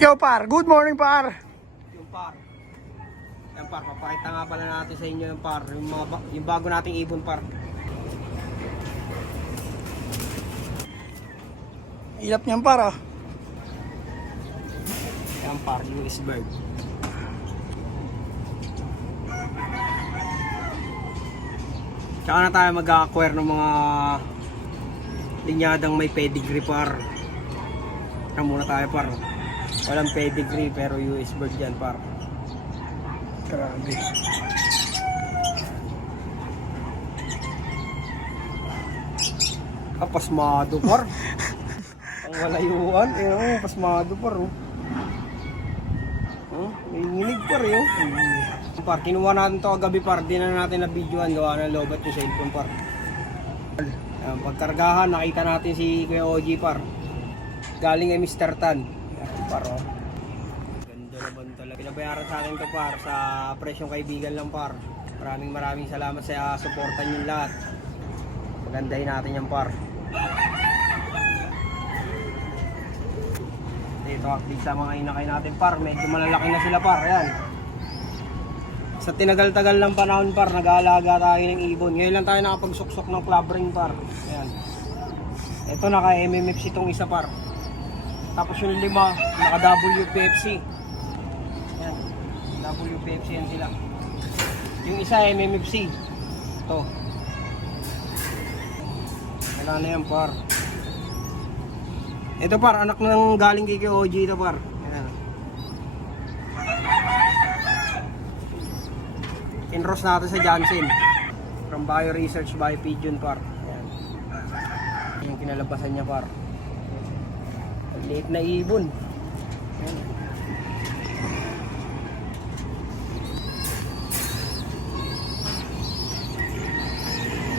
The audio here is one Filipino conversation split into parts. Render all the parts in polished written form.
Yo par, good morning par. Yung par. Yan par, papakita nga pala natin sa inyo yung par, yung bago nating ibon par. Ilap niyan par ah. Yan par, US bird. Tsaka na tayo mag-acquire ng mga linyadang may pedigree par. Yan muna tayo par. Walang pedigree pero US bird yan par. Grabe. Pasmado par. Ang walayuan, pasmado par oh. May nginig par eh oh. Par, kinuha natin to kagabi par, di na natin na videoan, gawa ng lobat yung cellphone par. Pagkargahan, nakita natin si Kuya OG par. Galing ay Mr. Tan. Yan par oh. Ganda naman talaga. Pinabayaran sa akin to par, sa presyong kaibigan lang par. Maraming salamat sa suportan nyo lahat. Pagandahin natin yan par. Dito update sa mga inakay natin par, medyo malalaki na sila par. Ayan. Sa tinagal-tagal ng panahon par, nag-aalaga tayo ng ibon. Ngayon lang tayo nakapagsuksok ng club ring par. Ayan. Ito naka MMFC itong isa par. Tapos yung lima, naka WPFC. Ayan. WPFC yan sila. Yung isa MMFC. Ito. Kailangan na yan par. Ito par, anak ng galing kay OG ito par. Ayan. Enross natin sa Jansen. From Bio Research by Pigeon par. Ayan. Yung kinalabasan niya par. Liit na ibon. Ayan.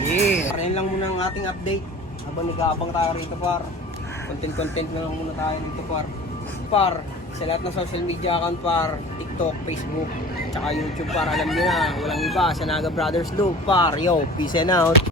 Yeah. Parehin lang muna ang ating update. Habang nag-aabang tayo rito par. Content na lang muna tayo dito par. Sa lahat ng social media account par, TikTok, Facebook, tsaka YouTube par, alam niyo na, walang iba sa Naga Brothers Loop par. Yo, peace and out.